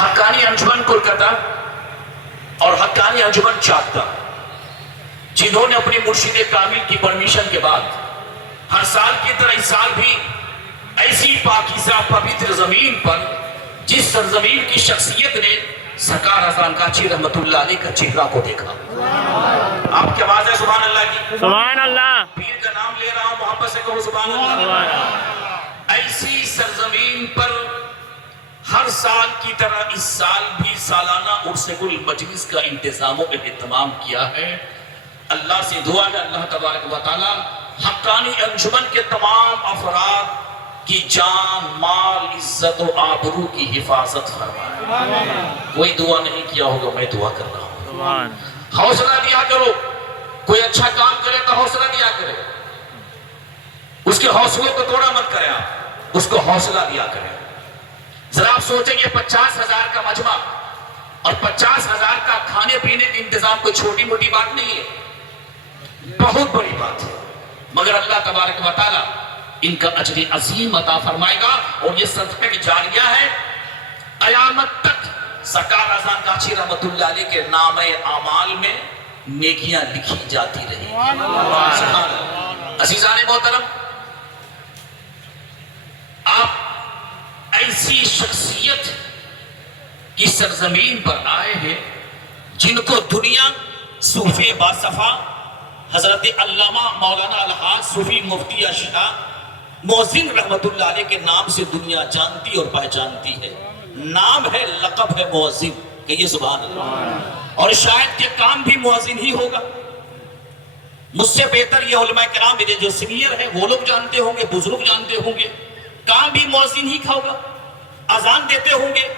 حقانی انجمن کولکتہ اور حقانی انجمن چاکتا، جنہوں نے اپنے مرشد کامل کی پرمیشن کے بعد ہر سال کی طرح اس سال بھی ایسی پاکیزہ پوتر زمین پر جس سرزمین کی شخصیت نے سرکار حسن کاچی رحمت اللہ علیہ کا چہرہ کو دیکھا. آپ کی آواز ہے سبحان اللہ کی؟ سبحان اللہ. پیر کا نام لے رہا ہوں، محبت سے کہو سبحان اللہ. ایسی سرزمین پر ہر سال کی طرح اس سال بھی سالانہ عرس گل مجلس کا انتظام و اہتمام کیا ہے. اللہ سے دعا ہے اللہ تبارک و تعالی حقانی انجمن کے تمام افراد کی جان، مال، عزت و آبرو کی حفاظت فرمائے. کوئی دعا نہیں کیا ہوگا، میں دعا کر رہا ہوں. حوصلہ دیا کرو، کوئی اچھا کام کرے تو حوصلہ دیا کرے، اس کے حوصلوں کو توڑا مت کرے، آپ اس کو حوصلہ دیا کرے. ذرا آپ سوچیں گے 50,000 کا مجمع اور 50,000 کا کھانے پینے کا انتظام کوئی چھوٹی موٹی بات نہیں ہے، بہت بڑی بات ہے. مگر اللہ تبارک و تعالی ان کا اجر عظیم عطا فرمائے گا، اور یہ صدقہ جاریہ ہے، قیامت تک سرکار حسن کاچی رحمت اللہ علیہ کے نام اعمال میں نیکیاں لکھی جاتی رہی. عزیزان محترم، آپ ایسی شخصیت کی سرزمین پر آئے ہیں جن کو دنیا صوفی باصفا حضرت علامہ مولانا الحاج صوفی مفتی اشتا مؤذن رحمت اللہ علیہ کے نام سے دنیا جانتی اور پہچانتی ہے. نام ہے، لقب ہے مؤذن، کہیے سبحان اللہ. اور شاید یہ کام بھی مؤذن ہی ہوگا. مجھ سے بہتر یہ علماء کرام میرے جو سینئر ہیں وہ لوگ جانتے ہوں گے، بزرگ جانتے ہوں گے، کام بھی مؤذن ہی کا ہوگا. اذان دیتے ہوں گے.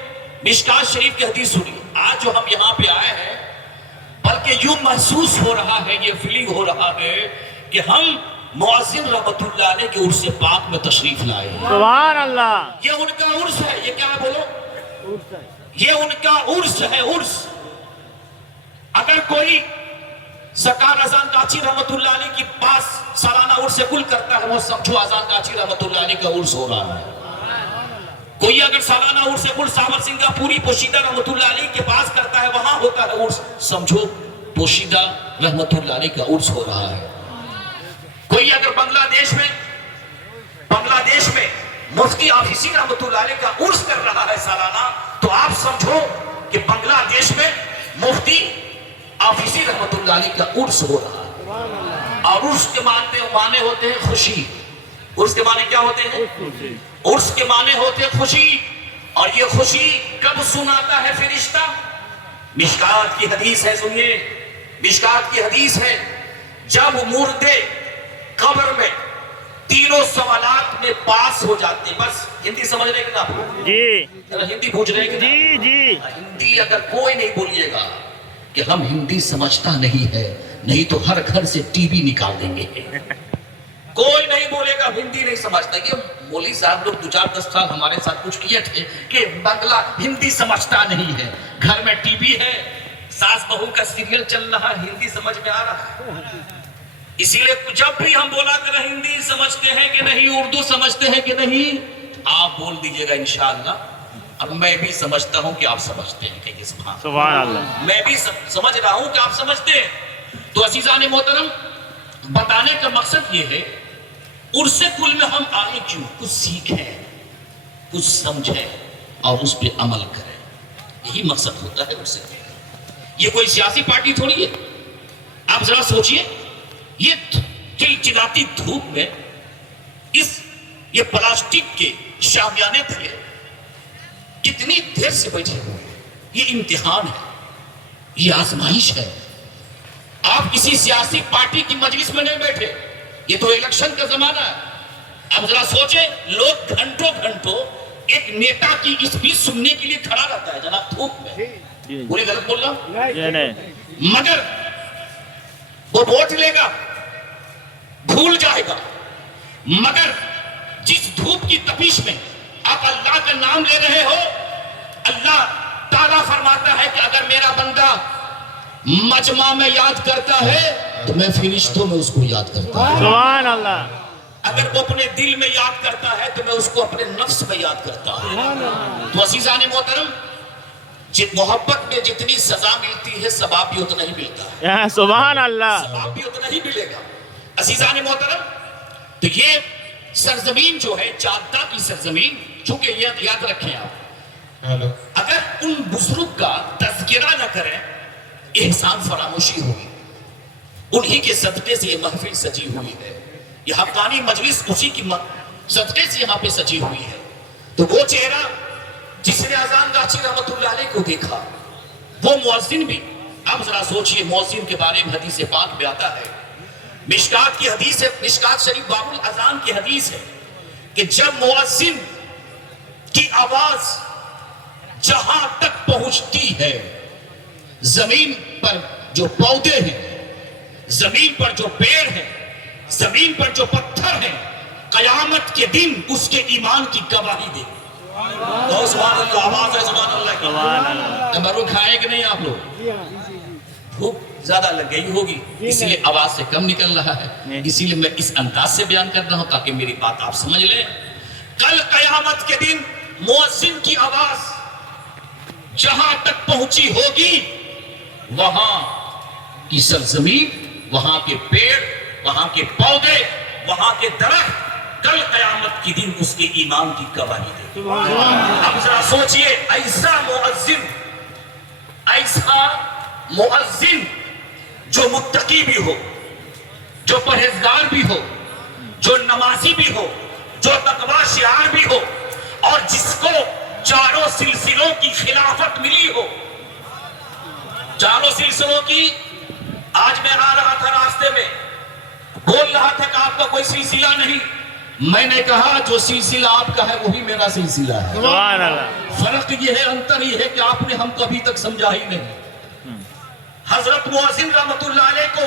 مشکات شریف کی حدیث سنی. آج جو ہم یہاں پہ آئے ہیں بلکہ یوں محسوس ہو رہا ہے، یہ فیلنگ ہو رہا ہے کہ ہم مؤذن رحمت اللہ علیہ کے عرس پاک میں تشریف لائے ہیں. سبحان اللہ. یہ ان کا عرس ہے. یہ کیا ہے بولو؟ یہ ان کا عرس ہے، عرس. اگر کوئی سرکار حسن کاچی رحمت اللہ علیہ کے پاس سالانہ عرس گل کرتا ہے، وہ سمجھو حسن کاچی رحمت اللہ علیہ کا عرس ہو رہا ہے. کوئی اگر سالانہ عرس گل ساور سنگھ کا پوری پوشیدہ رحمت اللہ علیہ کے پاس کرتا ہے، وہاں ہوتا ہے عرس، سمجھو پوشیدہ رحمت اللہ علیہ کا عرس ہو رہا ہے. کوئی اگر بنگلہ دیش میں مفتی آفیسی رحمت اللہ علیہ کا عرس کر رہا ہے سالانہ، تو آپ سمجھو کہ بنگلہ دیش میں مفتی آفیسی رحمت اللہ علیہ کا عرس ہو رہا ہے. اور عرس کے معنی ہوتے ہیں خوشی. عرس کے معنی کیا ہوتے ہیں؟ عرس کے معنی ہوتے ہیں خوشی. اور یہ خوشی کب سناتا ہے فرشتہ؟ مشکات کی حدیث ہے، سنیے. مشکات کی حدیث ہے، جب مردے قبر میں تینوں سوالات میں پاس ہو جاتے. بس ہندی سمجھ رہے کہ نا؟ جی ہندی پوچھ رہے کہ جی جی. ہندی اگر کوئی نہیں بولیے گا کہ ہم ہندی سمجھتا نہیں ہے، نہیں تو ہر گھر سے ٹی وی نکال دیں گے. کوئی نہیں بولے گا ہندی نہیں سمجھتا. یہ مولوی صاحب لوگ 2-4-10 سال ہمارے ساتھ کچھ کیے تھے کہ بنگلہ ہندی سمجھتا نہیں ہے، گھر میں ٹی وی ہے، ساس بہو کا سیریل چل رہا، ہندی سمجھ میں آ رہا ہے. اسی لیے جب بھی ہم بولا کریں ہندی سمجھتے ہیں کہ نہیں، اردو سمجھتے ہیں کہ نہیں، آپ بول دیجئے گا انشاءاللہ. اب میں بھی سمجھتا ہوں کہ آپ سمجھتے ہیں. کہ سبحان اللہ. میں بھی سمجھ رہا ہوں کہ آپ سمجھتے ہیں. تو عزیزان محترم، بتانے کا مقصد یہ ہے عرس گل میں ہم آئے کیوں؟ کچھ سیکھیں، کچھ سمجھیں اور اس پہ عمل کریں. یہی مقصد ہوتا ہے عرس گل. یہ کوئی سیاسی پارٹی تھوڑی ہے. آپ ذرا سوچئے، یہ چلچلاتی دھوپ میں یہ پلاسٹک کے شامیانے تھے، کتنی دیر سے بیٹھے ہوئے. یہ امتحان ہے، یہ آزمائش ہے. آپ کسی سیاسی پارٹی کی مجلس میں نہیں بیٹھے، یہ تو الیکشن کا زمانہ ہے. اب ذرا سوچیں، لوگ گھنٹوں ایک نیتا کی اسپیچ سننے کے لیے کھڑا رہتا ہے جناب دھوپ میں. پوری غلط بول رہا ہوں؟ مگر وہ ووٹ لے گا، بھول جائے گا. مگر جس دھوپ کی تپش میں آپ اللہ کا نام لے رہے ہو، اللہ تعالیٰ فرماتا ہے کہ اگر میرا بندہ مجمع میں یاد کرتا ہے تو میں فرشتوں میں اس کو یاد کرتا ہوں. سبحان اللہ. اگر وہ اپنے دل میں یاد کرتا ہے تو میں اس کو اپنے نفس میں یاد کرتا ہوں. تو عزیزان محترم، محبت میں جتنی سزا ملتی ہے ثواب بھی اتنا ہی ملتا ہے، یا سبحان اللہ. ثواب بھی اتنا ہی ملے گا. عزیزان محترم، تو یہ سرزمین جو ہے جادہ کی سرزمین، چونکہ یہ یاد رکھیں آپ، اگر ان بزرگ کا تذکرہ نہ کریں احسان فراموشی ہوگی. انہی کے صدقے سے یہ محفل سجی ہوئی ہے، یہ حقانی مجلس اسی کی صدقے سے یہاں پہ سجی ہوئی ہے. تو وہ چہرہ جس نے اذان گاچی رحمت اللہ علیہ کو دیکھا، وہ مؤذن بھی. اب ذرا سوچئے مؤذن کے بارے میں حدیث پاک میں آتا ہے، مشکات کی حدیث ہے، مشکات شریف باب الاذان کی حدیث ہے کہ جب مؤذن کی آواز جہاں تک پہنچتی ہے، زمین پر جو پودے ہیں، زمین پر جو پیڑ ہیں، زمین پر جو پتھر ہیں، قیامت کے دن اس کے ایمان کی گواہی دے. سبحان اللہ، آواز ہے سبحان اللہ کی. سبحان اللہ. نمبر کھائیں کہ نہیں آپ لوگ؟ بھوک زیادہ لگ گئی ہوگی، اس لیے آواز سے کم نکل رہا ہے. اسی لیے میں اس انداز سے بیان کر رہا ہوں تاکہ میری بات آپ سمجھ لیں. کل قیامت کے دن مؤذن کی آواز جہاں تک پہنچی ہوگی، وہاں کی سرزمین، وہاں کے پیڑ، وہاں کے پودے، وہاں کے درخت کل قیامت کے دن اس کے ایمان کی گواہی دے. اب ذرا سوچئے، ایسا مؤذن جو متقی بھی ہو، جو پرہیزگار بھی ہو، جو نمازی بھی ہو، جو تقوی شعار بھی ہو، اور جس کو چاروں سلسلوں کی خلافت ملی ہو. چاروں سلسلوں کی، آج میں آ رہا تھا راستے میں، بول رہا تھا کہ آپ کا کوئی سلسلہ نہیں. میں نے کہا جو سلسلہ آپ کا ہے وہی میرا سلسلہ ہے. سبحان اللہ. فرق یہ ہے، انتر یہ ہے کہ آپ نے ہم کو ابھی تک سمجھا ہی نہیں. حضرت مؤذن رحمت اللہ علیہ کو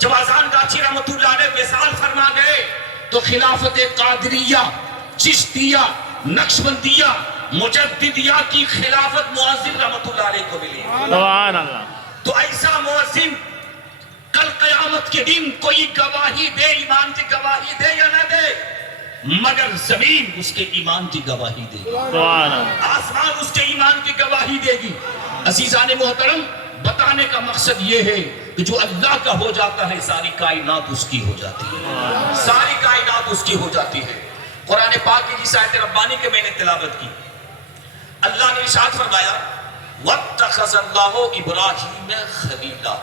جب اذان گاچی رحمت اللہ علیہ وصال فرما گئے تو خلافت قادریہ، چشتیہ، نقشبندیہ، مجددیہ کی خلافت مؤذن رحمت اللہ علیہ کو ملی. سبحان اللہ. تو ایسا مؤذن کل قیامت کے دن کوئی گواہی دے، ایمان کی گواہی دے یا نہ دے، مگر زمین اس کے ایمان کی گواہی دے گی، سبحان اللہ. آسمان اس کے ایمان کی گواہی دے گی. عزیزان محترم، بتانے کا مقصد یہ ہے کہ جو اللہ کا ہو جاتا ہے ساری کائنات اس کی ہو جاتی ہے، ساری کائنات اس کی ہو جاتی ہے. قرآن پاک کی جس آیت ربانی کے میں نے تلاوت کی، اللہ نے ارشاد فرمایا وَاتَّخَذَ اللَّهُ إِبْرَاهِيمَ خَلِيلًا.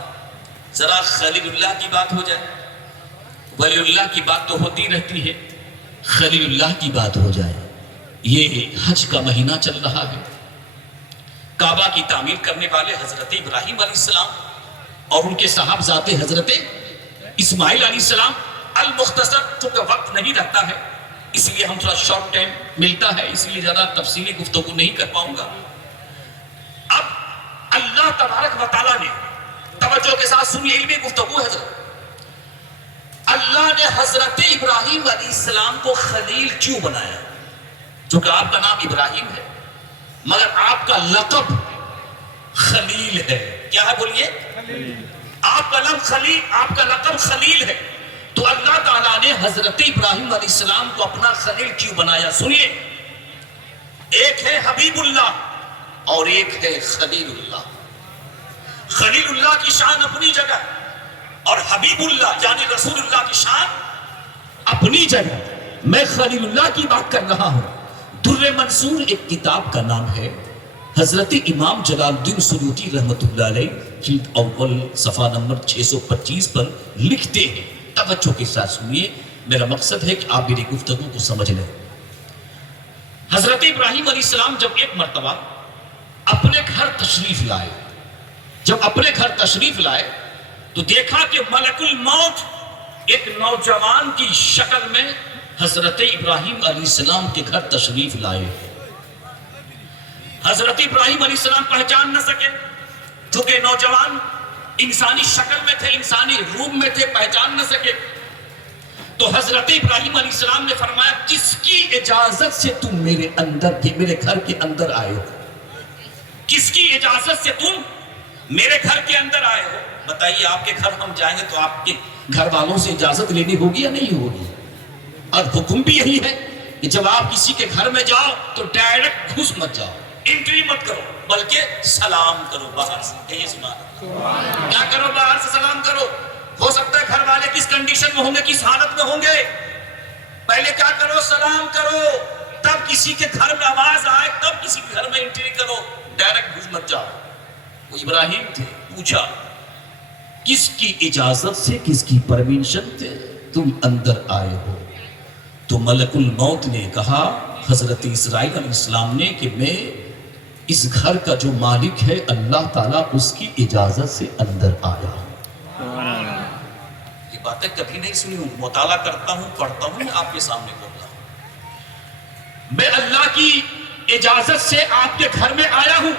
ذرا خلیل اللہ کی بات ہو جائے، ولی اللہ کی بات تو ہوتی رہتی ہے، خلیل اللہ کی بات ہو جائے. یہ حج کا مہینہ چل رہا ہے، کعبہ کی تعمیر کرنے والے حضرت ابراہیم علیہ السلام اور ان کے صاحبزادے حضرت اسماعیل علیہ السلام. المختصر، چونکہ وقت نہیں رہتا ہے اس لیے ہم تھوڑا شارٹ ٹائم ملتا ہے، اس لیے زیادہ تفصیلی گفتگو نہیں کر پاؤں گا. اب اللہ تبارک و تعالیٰ نے، توجہ کے ساتھ سنیے، علمی گفتگو ہے. اللہ نے حضرت ابراہیم علیہ السلام کو خلیل کیوں بنایا؟ چونکہ آپ کا نام ابراہیم ہے مگر آپ کا لقب خلیل ہے. کیا ہے بولیے؟ آپ کا نام خلیل، آپ کا لقب خلیل ہے. تو اللہ تعالیٰ نے حضرت ابراہیم علیہ السلام کو اپنا خلیل کیوں بنایا؟ سنیے، ایک ہے حبیب اللہ اور ایک ہے خلیل اللہ. خلیل اللہ کی شان اپنی جگہ اور حبیب اللہ یعنی رسول اللہ کی شان اپنی جگہ. میں خلیل اللہ کی بات کر رہا ہوں. در منصور ایک کتاب کا نام ہے، حضرت امام جلال الدین سیوطی رحمت اللہ علیہ جلد اول صفحہ نمبر 625 پر لکھتے ہیں. توجہ کے ساتھ سنیے، میرا مقصد ہے کہ آپ میری گفتگو کو سمجھ لیں. حضرت ابراہیم علیہ السلام جب ایک مرتبہ اپنے گھر تشریف لائے، جب اپنے گھر تشریف لائے تو دیکھا کہ ملک الموت ایک نوجوان کی شکل میں حضرت ابراہیم علیہ السلام کے گھر تشریف لائے. حضرت ابراہیم علیہ السلام پہچان نہ سکے کیونکہ نوجوان انسانی شکل میں تھے، انسانی روپ میں تھے، پہچان نہ سکے. تو حضرت ابراہیم علیہ السلام نے فرمایا کس کی اجازت سے تم میرے گھر کے اندر آئے ہو؟ کس کی اجازت سے تم میرے گھر کے اندر آئے ہو؟ بتائیے، آپ کے گھر ہم جائیں گے تو آپ کے گھر والوں سے اجازت لینی ہوگی یا نہیں ہوگی؟ اور حکم بھی یہی ہے کہ جب آپ کسی کے گھر میں جاؤ تو ڈائریکٹ گھس مت جاؤ، انٹری مت کرو بلکہ سلام کرو باہر سے. کہیے سبحان اللہ. کیا کرو؟ باہر سے سلام کرو. ہو سکتا ہے گھر والے کس کنڈیشن میں ہوں گے, کس حالت میں ہوں گے, پہلے کیا کرو؟ سلام کرو. تب کسی کے گھر میں آواز آئے تب کسی کے گھر میں انٹری کرو, ڈائریکٹ گھس مت جاؤ. وہ ابراہیم تھے, پوچھا کس کی اجازت سے, کس کی پرمیشن سے تم اندر آئے ہو؟ تو ملک الموت نے کہا, حضرت اسرائیل علیہ السلام نے, کہ میں اس گھر کا جو مالک ہے اللہ تعالیٰ اس کی اجازت سے اندر آیا ہوں. یہ باتیں کبھی نہیں سنی ہوں, مطالعہ کرتا ہوں, پڑھتا ہوں, میں آپ کے سامنے بول رہا ہوں. میں اللہ کی اجازت سے آپ کے گھر میں آیا ہوں.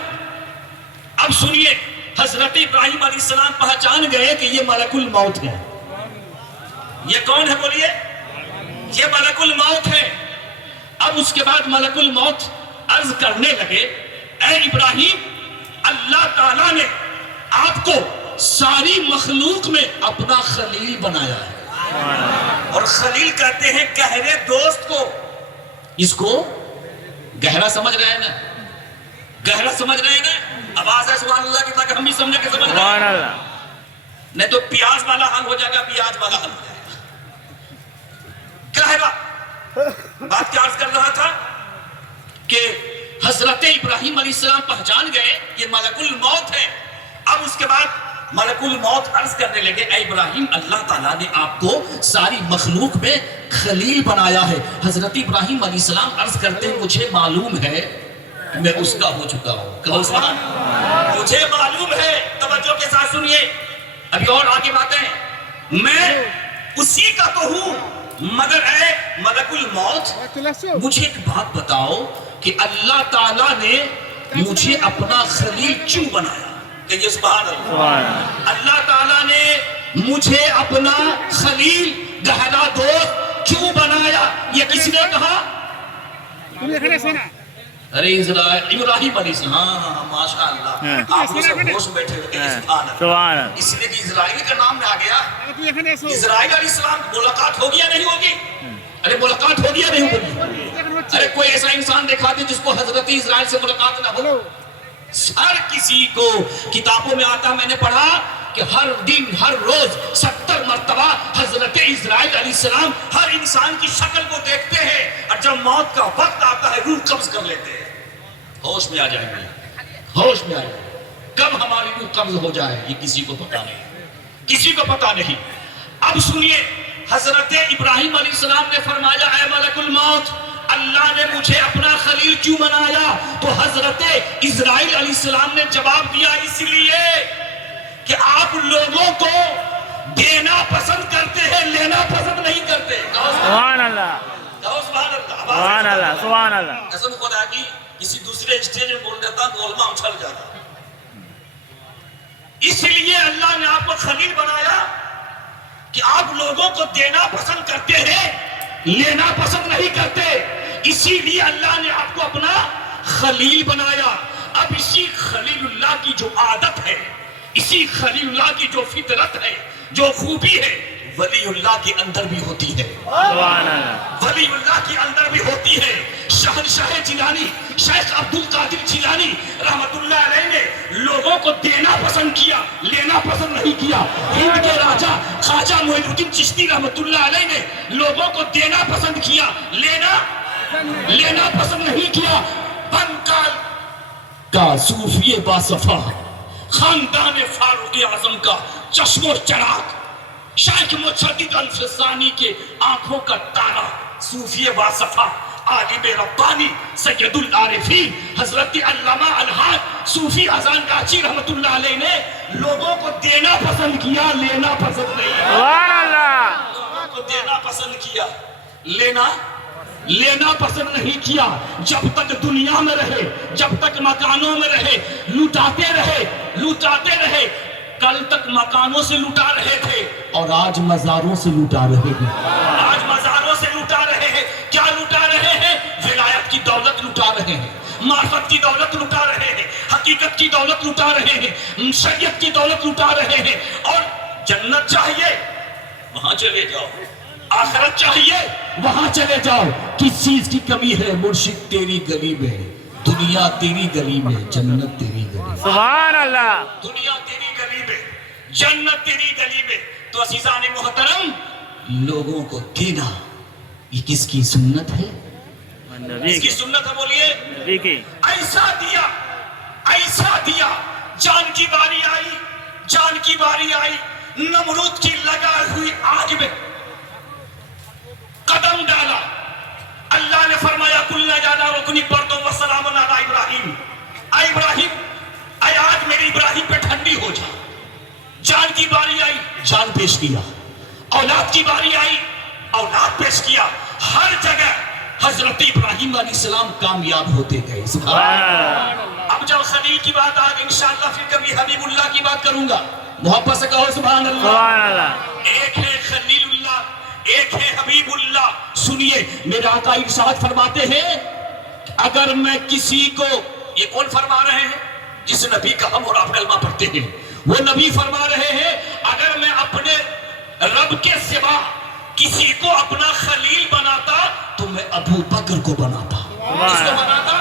اب سنیے, حضرت ابراہیم علیہ السلام پہچان گئے کہ یہ ملک الموت ہے. یہ کون ہے بولیے؟ یہ ملک الموت ہے. اب اس کے بعد ملک الموت عرض کرنے لگے, اے ابراہیم, اللہ تعالیٰ نے آپ کو ساری مخلوق میں اپنا خلیل بنایا ہے. اور خلیل کہتے ہیں گہرے دوست کو. اس کو گہرا سمجھ رہے ہیں نا؟ گہرا سمجھ رہے ہیں نا؟ آواز ہے سبحان اللہ کی, تاکہ ہم بھی سمجھیں کہ سمجھ رہے ہیں. نہیں تو پیاز والا حل ہو جائے گا, پیاز والا حل ہو جائے گا. گہرا بات کیا عرض کر رہا تھا کہ حضرت ابراہیم علیہ السلام پہچان گئے یہ ملک الموت ہے. اب اس کے بعد ملک الموت عرض کرنے لگے, اے ابراہیم, اللہ تعالیٰ نے آپ کو ساری مخلوق میں خلیل بنایا ہے. حضرت ابراہیم علیہ السلام عرض کرتے ہیں, مجھے معلوم ہے میں اس کا ہو چکا ہوں. کہو سبحان اللہ. مجھے معلوم ہے, توجہ کے ساتھ سنیے, ابھی اور آگے باتیں, میں اسی کا تو ہوں, مگر اے ملک الموت, مجھے ایک بات بتاؤ کہ اللہ تعالیٰ نے مجھے اپنا خلیل کیوں بنایا؟ کہ سبحان اللہ. اللہ تعالیٰ نے مجھے اپنا خلیل, گہرا دوست کیوں بنایا؟ یہ کس نے کہا؟ ارے ابراہیم علیہ السلام. ہاں ماشاء اللہ, آپ لوگ سب ہوش بیٹھے ہوئے ہیں. سبحان اللہ. اس لیے کہ اسرائیل کا نام میں آ گیا. اسرائیل علیہ السلام ملاقات ہوگی یا نہیں ہوگی؟ ارے ملاقات ہوگی یا نہیں ہوگی؟ ارے کوئی ایسا انسان دکھا دے جس کو حضرت اسرائیل سے ملاقات نہ ہو. ہر کسی کو کتابوں میں آتا, میں نے پڑھا کہ ہر دن ہر روز 70 مرتبہ حضرت اسرائیل علیہ السلام ہر انسان کی شکل کو دیکھتے ہیں, اور جب موت کا وقت آتا ہے روح قبض کر لیتے ہیں. ہوش میں آ جائیں گے, ہوش میں آ جائیں گے. کب ہماری روح قبض ہو جائے یہ کسی کو پتا نہیں, کسی کو پتا نہیں. اب سنیے, حضرت ابراہیم علیہ السلام نے فرمایا, اے ملک الموت, اللہ نے مجھے اپنا خلیل کیوں بنایا؟ تو حضرت اسرائیل علیہ السلام نے جواب دیا, اس لیے کہ آپ لوگوں کو دینا پسند کرتے ہیں, لینا پسند نہیں کرتے. سبحان اللہ. سبحان اللہ. سبحان اللہ. سبحان اللہ. قسم خدا کی کسی دوسرے اسٹیج میں بول دیتا تو علماء اچھل جاتا. اس لیے اللہ نے آپ کو خلیل بنایا کہ آپ لوگوں کو دینا پسند کرتے ہیں, لینا پسند نہیں کرتے. اسی لیے اللہ نے آپ کو اپنا خلیل بنایا. اب اسی خلیل اللہ کی جو عادت ہے, اسی خلیل اللہ کی جو فطرت ہے, جو خوبی ہے, ولی اللہ کے اندر بھی ہوتی ہے. ولی اللہ کے اندر بھی ہوتی ہے. شہنشاہ جیلانی شیخ عبد القادر جیلانی رحمت اللہ علیہ نے لوگوں کو دینا پسند کیا, لینا پسند نہیں کیا. ہند کے راجا خواجہ معین الدین چشتی رحمت اللہ علیہ نے لوگوں کو دینا پسند کیا, لینا پسند نہیں کیا. بنکال کا صوفی باصفا, خاندان فاروق اعظم کا چشم و چراغ, شیخ مجدد الفسانی کے آنکھوں کا تارا, صوفی باصفا, عالم ربانی, سید العارفین, حضرت علامہ الحاج صوفی اذان گاچی رحمت اللہ علیہ نے لوگوں کو دینا پسند کیا, لینا پسند نہیں. سبحان اللہ. لوگوں کو دینا پسند کیا, لینا پسند نہیں کیا. جب تک دنیا میں رہے, جب تک مکانوں میں رہے, لوٹاتے رہے. کل تک مکانوں سے لوٹا رہے تھے اور آج مزاروں سے لوٹا رہے ہیں. آج مزاروں سے لوٹا رہے ہیں. کیا لوٹا رہے ہیں؟ ولایت کی دولت لوٹا رہے ہیں, معرفت کی دولت لوٹا رہے ہیں, حقیقت کی دولت لوٹا رہے ہیں, شریعت کی دولت لوٹا رہے ہیں. اور جنت چاہیے وہاں چلے جاؤ, آخرت چاہیے وہاں چلے جاؤ. کس چیز کی کمی ہے مرشد تیری گلی میں؟ دنیا تیری گلی میں جنت تیری گلی میں، سبحان اللہ. دنیا تیری گلی میں جنت تیری گلی میں. تو عزیزان محترم، لوگوں کو دینا یہ کس کی سنت ہے؟ نبی کس کی کی سنت ہے بولیے؟ نبی کی. ایسا دیا، ایسا دیا. جان کی باری آئی، جان کی باری آئی، نمرود کی لگا ہوئی آگ میں قدم ڈالا. اللہ نے فرمایا کلنا جانا رکنی بردو وسلام علی ابراہیم. اے ابراہیم، اے آج میری ابراہیم پہ ٹھنڈی ہو جا. جان کی باری آئی، جان پیش کیا. اولاد کی باری آئی، اولاد پیش کیا. ہر جگہ حضرت ابراہیم علیہ السلام کامیاب ہوتے گئے. سبحان اللہ. اب جب خلیل کی بات آ گئی، انشاءاللہ پھر کبھی حبیب اللہ کی بات کروں گا. محبت سے کہو سبحان اللہ. سبحان اللہ. ایک ہے خلیل اللہ، ایک ہے حبیب اللہ. سنیے میرے آقا ارشاد فرماتے ہیں اگر میں کسی کو، یہ کون فرما رہے ہیں؟ جس نبی کا ہم اور آپ کلمہ پڑھتے ہیں وہ نبی فرما رہے ہیں اگر میں اپنے رب کے سوا کسی کو اپنا خلیل بناتا تو میں ابو بکر کو بناتا. کس کو بناتا؟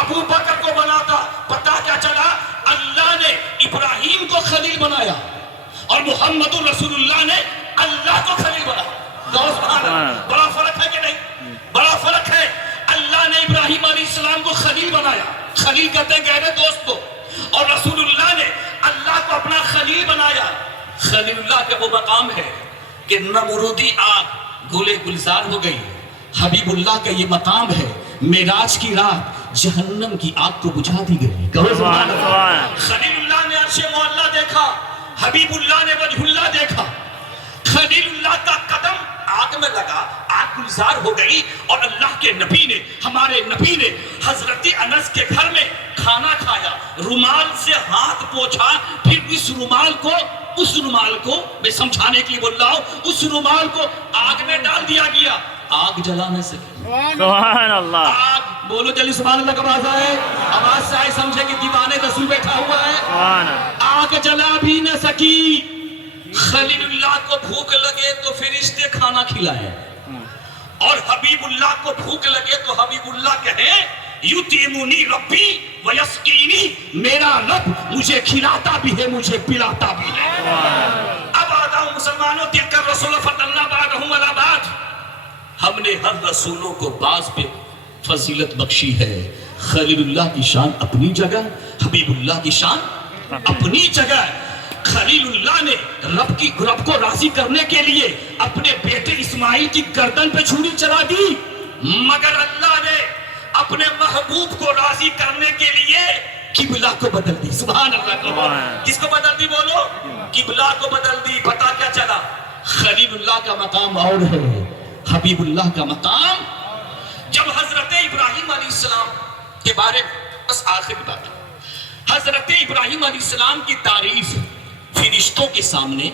ابو بکر کو بناتا. پتہ کیا چلا؟ اللہ نے ابراہیم کو خلیل بنایا اور محمد رسول اللہ نے اللہ کو خلیل بنایا. بڑا فرق ہے کہ نہیں؟ بڑا فرق ہے. اللہ نے ابراہیم علیہ السلام کو خلیل بنایا، خلیل کہتے ہیں گہرے دوست کو، اور رسول اللہ نے اللہ کو اپنا خلیل بنایا. خلیل اللہ کا وہ مقام ہے کہ نمرودی آگ گلے گلزار ہو گئی. حبیب اللہ کا یہ مقام ہے معراج کی رات جہنم کی آگ کو بجھا دی گئی. سبحان اللہ. خلیل اللہ نے عرش معلیٰ دیکھا، حبیب اللہ نے وجہ اللہ دیکھا. خلیل اللہ کا قدم آگ میں لگا، آگ گلزار ہو گئی. اور اللہ کے نبی نے، ہمارے نبی نے حضرت انس کے گھر میں کھانا کھایا، رومال سے ہاتھ پوچھا، پھر اس رومال کو میں سمجھانے کے لیے بول رہا ہوں، اس رومال کو آگ میں ڈال دیا گیا. آگ جلا نہ سکی. سبحان اللہ. آگ، بولو جلدی سبحان اللہ کا آواز آئے، آواز سے آئے سمجھے کہ دیوانے رسول بیٹھا ہوا ہے. سبحان اللہ. آگ جلا بھی نہ سکی. خلیل اللہ کو بھوک لگے تو فرشتے کھانا کھلائے، اور حبیب اللہ کو بھوک لگے تو حبیب اللہ کہے یطعمنی ربی ویسقینی، میرا رب مجھے کھلاتا بھی ہے مجھے پلاتا بھی ہے. اب آدھا مسلمانوں تلک الرسول فضلنا بعضهم علی بعض، ہم نے ہر رسولوں کو بعض پہ فضیلت بخشی ہے. خلیل اللہ کی شان اپنی جگہ، حبیب اللہ کی شان اپنی جگہ. خلیل اللہ نے رب کو راضی کرنے کے لیے اپنے بیٹے اسماعیل کی گردن پہ چھری چلا دی، مگر اللہ نے اپنے محبوب کو راضی کرنے کے لیے قبلہ کو بدل دی. سبحان اللہ کا. کس کو بدل دی بولو؟ قبلہ کو بدل دی. پتہ کیا چلا؟ خلیل اللہ کا مقام اور ہے، حبیب اللہ کا مقام. جب حضرت ابراہیم علیہ السلام کے بارے میں، بس آخری بات، حضرت ابراہیم علیہ السلام کی تعریف فرشتوں کے سامنے